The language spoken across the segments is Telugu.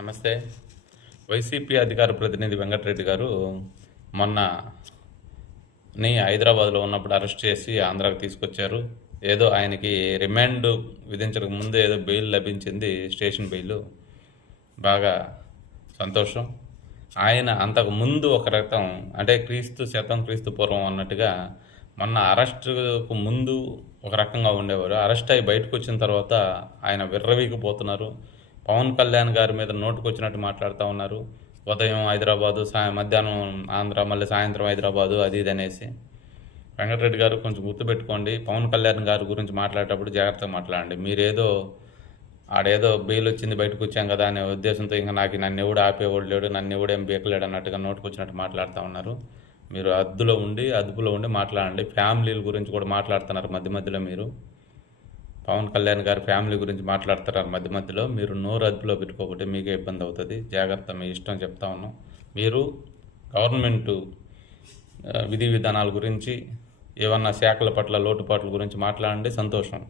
నమస్తే. వైసీపీ అధికార ప్రతినిధి వెంకటరెడ్డి గారు హైదరాబాద్లో ఉన్నప్పుడు అరెస్ట్ చేసి ఆంధ్రాకి తీసుకొచ్చారు. ఏదో ఆయనకి రిమాండ్ విధించక ముందు ఏదో బెయిల్ లభించింది, స్టేషన్ బెయిల్. బాగా సంతోషం. ఆయన అంతకు ముందు ఒక రకం అంటే క్రీస్తు పూర్వం అన్నట్టుగా మొన్న అరెస్టుకు ముందు ఒక రకంగా ఉండేవారు. అరెస్ట్ అయ్యి బయటకు వచ్చిన తర్వాత ఆయన విర్రవీగిపోతున్నారు. పవన్ కళ్యాణ్ గారి మీద నోటుకొచ్చినట్టు మాట్లాడుతూ ఉన్నారు. ఉదయం హైదరాబాదు, మధ్యాహ్నం ఆంధ్ర, మళ్ళీ సాయంత్రం హైదరాబాదు, అది ఇది అనేసి. వెంకటరెడ్డి గారు కొంచెం గుర్తుపెట్టుకోండి, పవన్ కళ్యాణ్ గారి గురించి మాట్లాడేటప్పుడు జాగ్రత్తగా మాట్లాడండి. మీరేదో ఆడేదో బెయిల్ వచ్చింది బయటకు వచ్చాం కదా అనే ఉద్దేశంతో ఇంకా నన్ను ఎవడు ఆపేవాడు లేడు, నన్ను ఎవడేం బీకలేడు అన్నట్టుగా నోటుకొచ్చినట్టు మాట్లాడుతూ ఉన్నారు. మీరు అదుపులో ఉండి మాట్లాడండి. ఫ్యామిలీల గురించి కూడా మాట్లాడుతున్నారు మధ్య మధ్యలో. మీరు పవన్ కళ్యాణ్ గారి ఫ్యామిలీ గురించి మాట్లాడుతున్నారు మధ్య మధ్యలో. మీరు నోరు అదుపులో పెట్టుకోకపోతే మీకే ఇబ్బంది అవుతుంది. జాగ్రత్త, మీ ఇష్టం చెప్తా ఉన్నాం. మీరు గవర్నమెంటు విధి విధానాల గురించి, ఏమన్నా శాఖల పట్ల లోటుపాట్ల గురించి మాట్లాడండి, సంతోషం.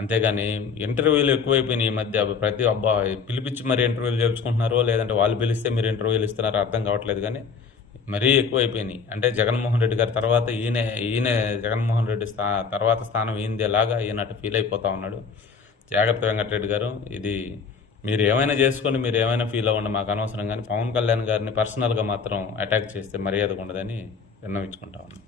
అంతేగాని ఇంటర్వ్యూలు ఎక్కువైపోయినాయి ఈ మధ్య. ప్రతి పిలిపించి మరి ఇంటర్వ్యూలు చేయించుకుంటున్నారో, లేదంటే వాళ్ళు పిలిస్తే మీరు ఇంటర్వ్యూలు ఇస్తున్నారో అర్థం కావట్లేదు. కానీ మరీ ఎక్కువైపోయినాయి. అంటే జగన్మోహన్ రెడ్డి గారి తర్వాత ఈయనే జగన్మోహన్ రెడ్డి తర్వాత స్థానం ఈయనదేలాగా ఈయన అటు ఫీల్ అయిపోతూ ఉన్నాడు. జాగ్రత్త వెంకటరెడ్డి గారు. ఇది మీరు ఏమైనా చేసుకొని మీరు ఏమైనా ఫీల్ అవ్వండి, మాకు అనవసరం. కానీ పవన్ కళ్యాణ్ గారిని పర్సనల్గా మాత్రం అటాక్ చేస్తే మర్యాదగా ఉండదని విన్నవించుకుంటా ఉన్నాను.